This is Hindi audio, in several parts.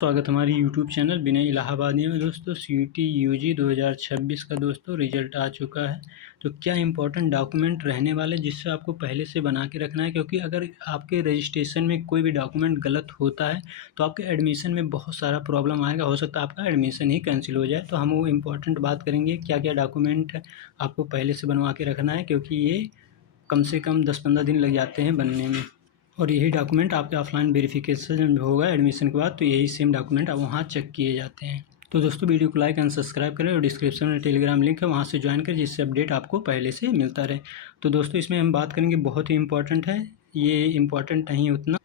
स्वागत हमारी यूट्यूब चैनल विनय इलाहाबादी में। दोस्तों सीयूटी यूजी 2026 का दोस्तों रिजल्ट आ चुका है। तो क्या इंपॉर्टेंट डॉक्यूमेंट रहने वाले जिससे आपको पहले से बना के रखना है, क्योंकि अगर आपके रजिस्ट्रेशन में कोई भी डॉक्यूमेंट गलत होता है तो आपके एडमिशन में बहुत सारा प्रॉब्लम आएगा। हो सकता है आपका एडमिशन ही कैंसिल हो जाए। तो हम वो इम्पोर्टेंट बात करेंगे क्या क्या डॉक्यूमेंट आपको पहले से बनवा के रखना है, क्योंकि ये कम से कम 10-15 दिन लग जाते हैं बनने में। और यही डॉक्यूमेंट आपके ऑफलाइन वेरिफिकेशन होगा एडमिशन के बाद, तो यही सेम डॉक्यूमेंट आप वहाँ चेक किए जाते हैं। तो दोस्तों वीडियो को लाइक एंड सब्सक्राइब करें और डिस्क्रिप्शन में टेलीग्राम लिंक है, वहाँ से ज्वाइन करें जिससे अपडेट आपको पहले से मिलता रहे। तो दोस्तों इसमें हम बात करेंगे, बहुत ही इंपॉर्टेंट है, ये इम्पॉर्टेंट नहीं उतना।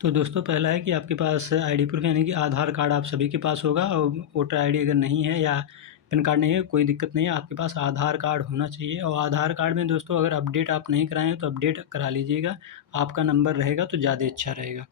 तो दोस्तों पहला है कि आपके पास आईडी प्रूफ यानी कि आधार कार्ड आप सभी के पास होगा, और वोटर आईडी अगर नहीं है या पैन कार्ड नहीं है कोई दिक्कत नहीं है, आपके पास आधार कार्ड होना चाहिए। और आधार कार्ड में दोस्तों अगर अपडेट आप नहीं कराएं तो अपडेट करा लीजिएगा, आपका नंबर रहेगा तो ज़्यादा अच्छा रहेगा।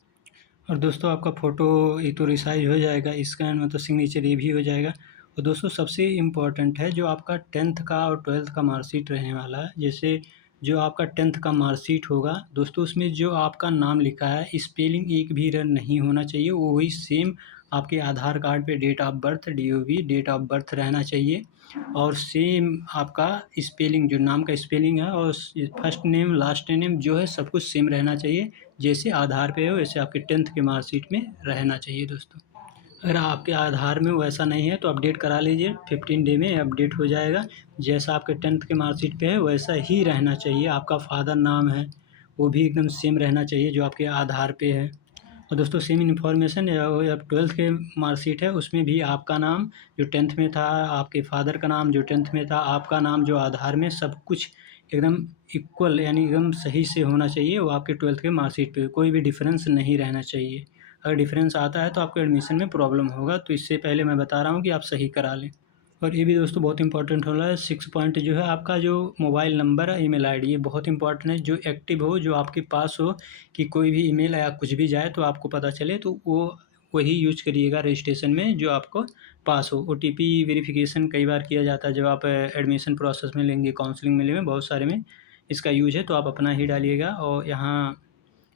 और दोस्तों आपका फ़ोटो ये तो रिसाइज हो जाएगा, स्कैन मतलब सिग्नेचर ये भी हो जाएगा। और दोस्तों सबसे इम्पॉर्टेंट है जो आपका 10th का और 12th का मार्कशीट रहने वाला है। जैसे जो आपका 10th का मार्कशीट होगा दोस्तों, उसमें जो आपका नाम लिखा है स्पेलिंग एक भी एरर नहीं होना चाहिए, वो वही सेम आपके आधार कार्ड पे date of birth DOB date of birth रहना चाहिए। और सेम आपका स्पेलिंग जो नाम का स्पेलिंग है और फर्स्ट नेम लास्ट नेम जो है सब कुछ सेम रहना चाहिए, जैसे आधार पे हो वैसे आपके 10th के मार्कशीट में रहना चाहिए दोस्तों। अगर आपके आधार में वैसा नहीं है तो अपडेट करा लीजिए, 15 डे में अपडेट हो जाएगा। जैसा आपके 10th के मार्कशीट पे है वैसा ही रहना चाहिए। आपका फादर नाम है वो भी एकदम सेम रहना चाहिए जो आपके आधार पे है। और दोस्तों सेम इन्फॉर्मेशन या 12th के मार्कशीट है उसमें भी आपका नाम जो 10th में था, आपके फादर का नाम जो 10th में था, आपका नाम जो आधार में, सब कुछ एकदम इक्वल यानी एकदम सही से होना चाहिए। वो आपके 12th के मार्कशीट पे कोई भी डिफरेंस नहीं रहना चाहिए। अगर डिफरेंस आता है तो आपको एडमिशन में प्रॉब्लम होगा, तो इससे पहले मैं बता रहा हूँ कि आप सही करा लें। और ये भी दोस्तों बहुत इंपॉर्टेंट हो रहा है, 6 पॉइंट जो है आपका जो मोबाइल नंबर है, ईमेल आईडी, ये बहुत इंपॉर्टेंट है। जो एक्टिव हो, जो आपके पास हो, कि कोई भी ईमेल या कुछ भी जाए तो आपको पता चले, तो वो वही यूज करिएगा रजिस्ट्रेशन में जो आपको पास हो। OTP वेरिफिकेशन कई बार किया जाता है जब आप एडमिशन प्रोसेस में लेंगे, काउंसलिंग में लेंगे, बहुत सारे में इसका यूज है, तो आप अपना ही डालिएगा। और यहाँ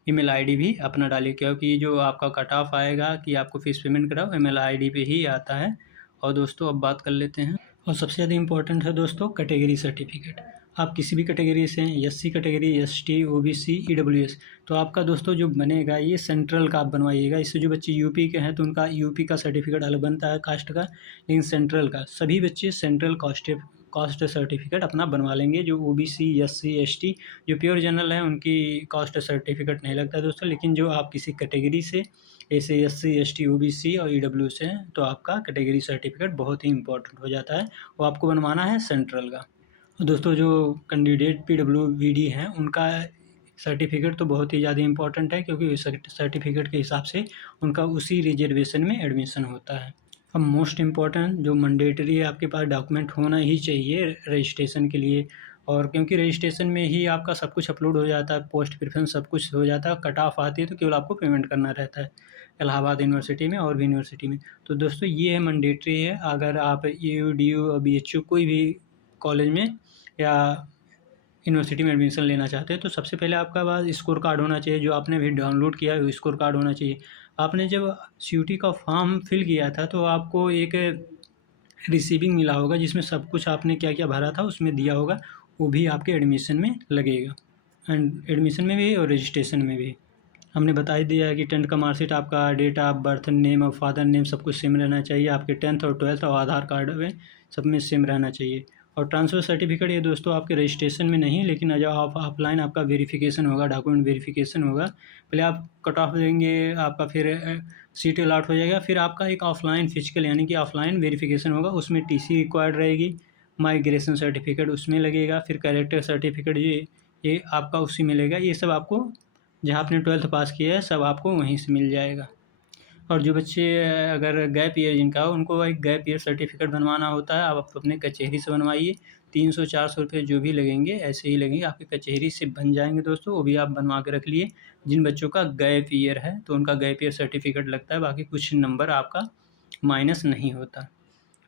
ईमेल आईडी भी अपना डालिए, क्योंकि जो आपका कट ऑफ आएगा कि आपको फ़ीस पेमेंट कराओ ईमेल आईडी पे ही आता है। और दोस्तों अब बात कर लेते हैं, और सबसे ज़्यादा इम्पोर्टेंट है दोस्तों कैटेगरी सर्टिफिकेट। आप किसी भी कैटेगरी से हैं, SC category, ST, OBC, EWS, तो आपका दोस्तों जो बनेगा ये सेंट्रल का आप बनवाइएगा। इससे जो बच्चे यूपी के हैं तो उनका यूपी का सर्टिफिकेट अलग बनता है कास्ट का, लेकिन सेंट्रल का सभी बच्चे सेंट्रल कास्ट सर्टिफिकेट अपना बनवा लेंगे। जो OBC, SC, ST जो प्योर जनरल है उनकी कास्ट सर्टिफिकेट नहीं लगता है दोस्तों, लेकिन जो आप किसी कैटेगरी से जैसे SC, ST, OBC और EWS से हैं तो आपका कैटेगरी सर्टिफिकेट बहुत ही इंपॉर्टेंट हो जाता है, वो आपको बनवाना है सेंट्रल का। और दोस्तों जो कैंडिडेट PWBD हैं उनका सर्टिफिकेट तो बहुत ही ज़्यादा इंपॉर्टेंट है, क्योंकि उस सर्टिफिकेट के हिसाब से उनका उसी रिजर्वेशन में एडमिशन होता है। अब मोस्ट इम्पॉर्टेंट जो मैंडेटरी है आपके पास डॉक्यूमेंट होना ही चाहिए रजिस्ट्रेशन के लिए। और क्योंकि रजिस्ट्रेशन में ही आपका सब कुछ अपलोड हो जाता है, पोस्ट प्रेफरेंस सब कुछ हो जाता है, कट ऑफ आती है तो केवल आपको पेमेंट करना रहता है इलाहाबाद यूनिवर्सिटी में और भी यूनिवर्सिटी में। तो दोस्तों ये है मैंडेटरी है, अगर आप AU DU और BHU कोई भी कॉलेज में या यूनिवर्सिटी में एडमिशन लेना चाहते हैं तो सबसे पहले आपका पास स्कोर कार्ड होना चाहिए, जो आपने भी डाउनलोड किया है वो स्कोर कार्ड होना चाहिए। आपने जब CUT का फॉर्म फिल किया था तो आपको एक रिसीविंग मिला होगा जिसमें सब कुछ आपने क्या क्या भरा था उसमें दिया होगा, वो भी आपके एडमिशन में लगेगा। एंड एडमिशन में भी और रजिस्ट्रेशन में भी हमने बता ही दिया है कि 10th का मार्कशीट, आपका डेट ऑफ बर्थ, नेम और फादर नेम सब कुछ सेम रहना चाहिए। आपके 10th और 12th और आधार कार्ड में सब में सेम रहना चाहिए। और ट्रांसफ़र सर्टिफिकेट ये दोस्तों आपके रजिस्ट्रेशन में नहीं, लेकिन जब आप ऑफलाइन आपका वेरिफिकेशन होगा, डॉक्यूमेंट वेरिफिकेशन होगा, पहले आप कट ऑफ देंगे, आपका फिर सीट अलॉट हो जाएगा, फिर आपका एक ऑफलाइन फिजिकल यानी कि ऑफलाइन वेरिफिकेशन होगा, उसमें TC रिक्वायर्ड रहेगी, माइग्रेशन सर्टिफिकेट उसमें लगेगा, फिर कैरेक्टर सर्टिफिकेट ये आपका उसी में लगेगा। ये सब आपको जहाँ आपने 12th पास किया है सब आपको वहीं से मिल जाएगा। और जो बच्चे अगर गैप ईयर जिनका हो उनको एक गैप ईयर सर्टिफिकेट बनवाना होता है, आप अपने कचहरी से बनवाइए। 300-400 रुपये जो भी लगेंगे ऐसे ही लगेंगे, आपके कचहरी से बन जाएंगे दोस्तों, वो भी आप बनवा के रख लिए। जिन बच्चों का गैप ईयर है तो उनका गैप ईयर सर्टिफिकेट लगता है, बाकी कुछ नंबर आपका माइनस नहीं होता।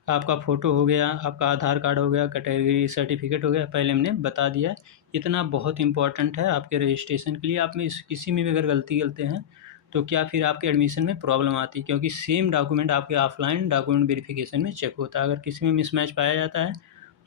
आपका फ़ोटो हो गया, आपका आधार कार्ड हो गया, कैटेगरी सर्टिफिकेट हो गया, पहले हमने बता दिया है। इतना बहुत इम्पोर्टेंट है आपके रजिस्ट्रेशन के लिए। आप में किसी में भी अगर गलती करते हैं तो क्या फिर आपके एडमिशन में प्रॉब्लम आती है, क्योंकि सेम डॉक्यूमेंट आपके ऑफलाइन डॉक्यूमेंट वेरिफिकेशन में चेक होता है। अगर किसी में मिसमैच पाया जाता है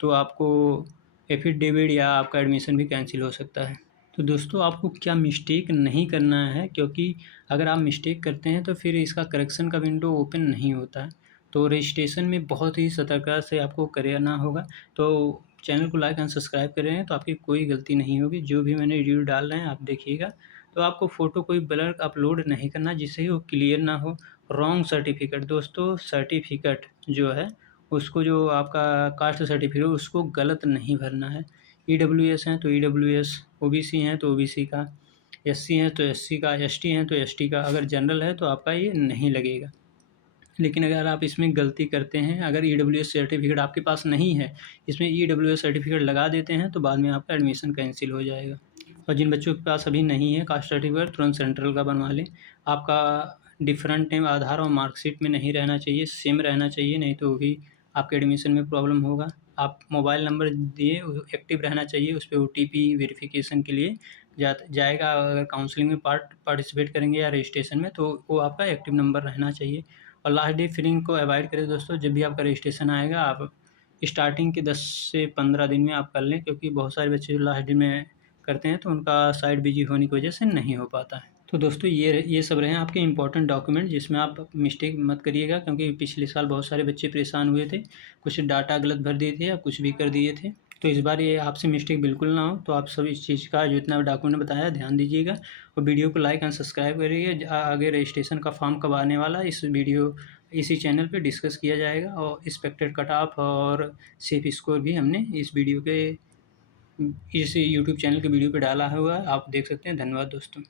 तो आपको एफिडेविट या आपका एडमिशन भी कैंसिल हो सकता है। तो दोस्तों आपको क्या मिस्टेक नहीं करना है, क्योंकि अगर आप मिस्टेक करते हैं तो फिर इसका करेक्शन का विंडो ओपन नहीं होता है। तो रजिस्ट्रेशन में बहुत ही सतर्कता से आपको करना होगा। तो चैनल को लाइक एंड सब्सक्राइब कर रहे हैं तो आपकी कोई गलती नहीं होगी। जो भी मैंने वीडियो डाल रहे हैं आप देखिएगा। तो आपको फ़ोटो कोई ब्लर अपलोड नहीं करना जिससे कि वो क्लियर ना हो। रॉन्ग सर्टिफिकेट, दोस्तों सर्टिफिकेट जो है उसको, जो आपका कास्ट सर्टिफिकेट उसको गलत नहीं भरना है। ईडब्ल्यूएस हैं तो ईडब्ल्यूएस, ओबीसी हैं तो ओबीसी का, एससी हैं तो एससी का, एसटी हैं तो एसटी का, अगर जनरल है तो आपका ये नहीं लगेगा। लेकिन अगर आप इसमें गलती करते हैं, अगर ईडब्ल्यूएस सर्टिफिकेट आपके पास नहीं है, इसमें ईडब्ल्यूएस सर्टिफिकेट लगा देते हैं तो बाद में आपका एडमिशन कैंसिल हो जाएगा। और जिन बच्चों के पास अभी नहीं है कास्ट सर्टिफिकेट, तुरंत सेंट्रल का बनवा लें। आपका डिफरेंट नेम आधार और मार्कशीट में नहीं रहना चाहिए, सेम रहना चाहिए, नहीं तो भी आपके एडमिशन में प्रॉब्लम होगा। आप मोबाइल नंबर दिए, एक्टिव रहना चाहिए, उस पर ओटीपी वेरिफिकेशन के लिए जाएगा। अगर काउंसलिंग में पार्टिसिपेट करेंगे या रजिस्ट्रेशन में तो वो आपका एक्टिव नंबर रहना चाहिए। और लास्ट डे फिलिंग को अवॉइड करें दोस्तों। जब भी आपका रजिस्ट्रेशन आएगा आप स्टार्टिंग के 10 से 15 दिन में आप कर लें, क्योंकि बहुत सारे बच्चे जो लास्ट दिन में करते हैं तो उनका साइट बिजी होने की वजह से नहीं हो पाता है। तो दोस्तों ये सब रहे आपके इंपॉर्टेंट डॉक्यूमेंट, जिसमें आप मिस्टेक मत करिएगा, क्योंकि पिछले साल बहुत सारे बच्चे परेशान हुए थे, कुछ डाटा गलत भर दिए थे या कुछ भी कर दिए थे। तो इस बार ये आपसे मिस्टेक बिल्कुल ना हो। तो आप सब इस चीज़ का जितना डॉक्यूमेंट बताया ध्यान दीजिएगा और वीडियो को लाइक एंड सब्सक्राइब करिएगा। आगे रजिस्ट्रेशन का फॉर्म कब आने वाला है इसी चैनल पे डिस्कस किया जाएगा। और एक्सपेक्टेड कट ऑफ और सेफ स्कोर भी हमने इस यूट्यूब चैनल के वीडियो पे डाला हुआ है, आप देख सकते हैं। धन्यवाद दोस्तों।